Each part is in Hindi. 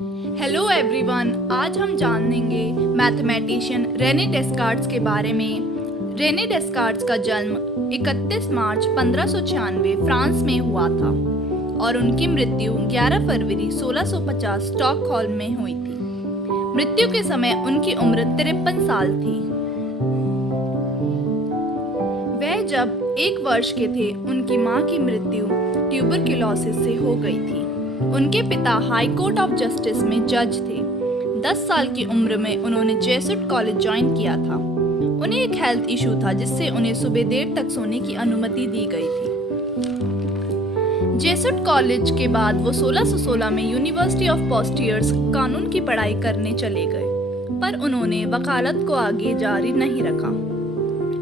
हेलो एवरीवन, आज हम जानेंगे मैथमेटिशियन रेने डेस्कार्ट्स के बारे में। रेने डेस्कार्ट्स का जन्म 31 मार्च 1596 फ्रांस में हुआ था और उनकी मृत्यु 11 फरवरी 1650 स्टॉकहोल्म में हुई थी। मृत्यु के समय उनकी उम्र 53 साल थी। वह जब 1 वर्ष के थे, उनकी मां की मृत्यु ट्यूबरक्लोसिस से हो गई थी। उनके पिता हाई कोर्ट ऑफ जस्टिस में जज थे। 10 साल की उम्र में उन्होंने जेसुट कॉलेज ज्वाइन किया था। उन्हें एक हेल्थ इशू था जिससे उन्हें सुबह देर तक सोने की अनुमति दी गई थी। जेसुट कॉलेज के बाद वो 1616 में यूनिवर्सिटी ऑफ पोस्टियर्स कानून की पढ़ाई करने चले गए, पर उन्होंने वकालत को आगे जारी नहीं रखा।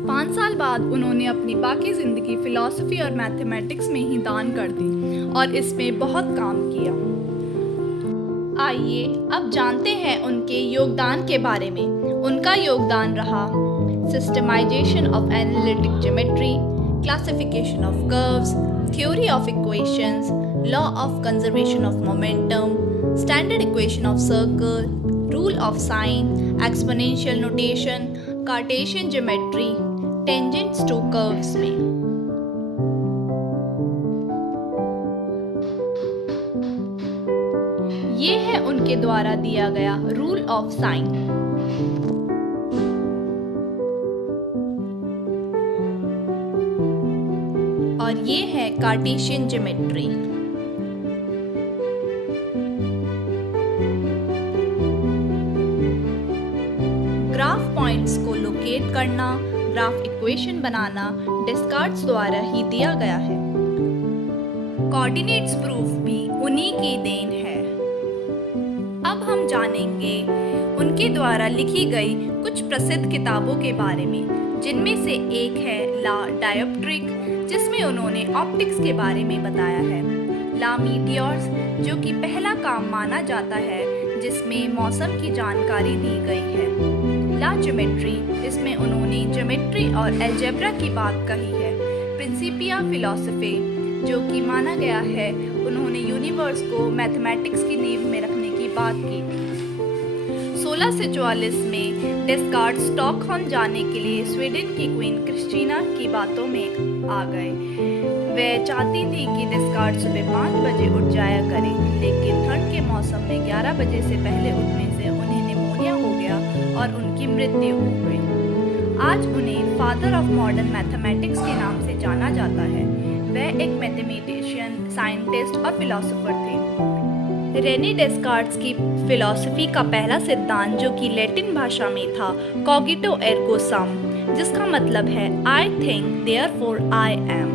5 साल बाद उन्होंने अपनी बाकी जिंदगी फिलॉसफी और मैथमेटिक्स में ही दान कर दी और इसमें बहुत काम किया। आइए अब जानते हैं उनके योगदान के बारे में। उनका योगदान रहा systemization of analytic geometry, classification of curves, theory of equations, law of conservation of momentum, standard equation of circle, rule of sine, exponential notation, Cartesian geometry, tangents to curves में। ये है उनके द्वारा दिया गया रूल ऑफ साइन। और ये है कार्टेशियन ज्योमेट्री। ग्राफ पॉइंट्स को लोकेट करना, ग्राफ इक्वेशन बनाना डेस्कार्ट्स द्वारा ही दिया गया है। कोऑर्डिनेट्स प्रूफ भी उन्हीं की देन है। अब हम जानेंगे उनके द्वारा लिखी गई कुछ प्रसिद्ध किताबों के बारे में, जिनमें से एक है ला डायोप्ट्रिक, जिसमें उन्होंने ऑप्टिक्स के बारे में बताया है। ला मीटियोर्स, जो कि पहला काम माना जाता है जिसमें मौसम की जानकारी दी गई है। ला ज्योमेट्री, इसमें उन्होंने ज्योमेट्री और अलजेब्रा की बात कही है। प्रिंसिपिया फिलोसफी, जो कि माना गया है उन्होंने यूनिवर्स को मैथमेटिक्स की नींव में रखने की बात की थी। 1644 में डेस्कार्ट्स स्टॉकहोल्म जाने के लिए स्वीडन की क्वीन क्रिस्टीना की बातों में आ गए। वह चाहती थी कि डेस्कार्ट्स सुबह 5 बजे उठ जाया करें, लेकिन ठंड के मौसम में 11 बजे से पहले उठने से उन्हें निमोनिया हो गया और उनकी मृत्यु हो गई। आज उन्हें फादर ऑफ मॉडर्न मैथमेटिक्स के नाम से जाना जाता है। वह एक मैथमेटिशियन, साइंटिस्ट और फिलोसोफर थे। रेने डेस्कार्ट्स की फिलॉसफी का पहला सिद्धांत, जो कि लैटिन भाषा में था, कॉगिटो एर्गो सम, जिसका मतलब है I think therefore I am.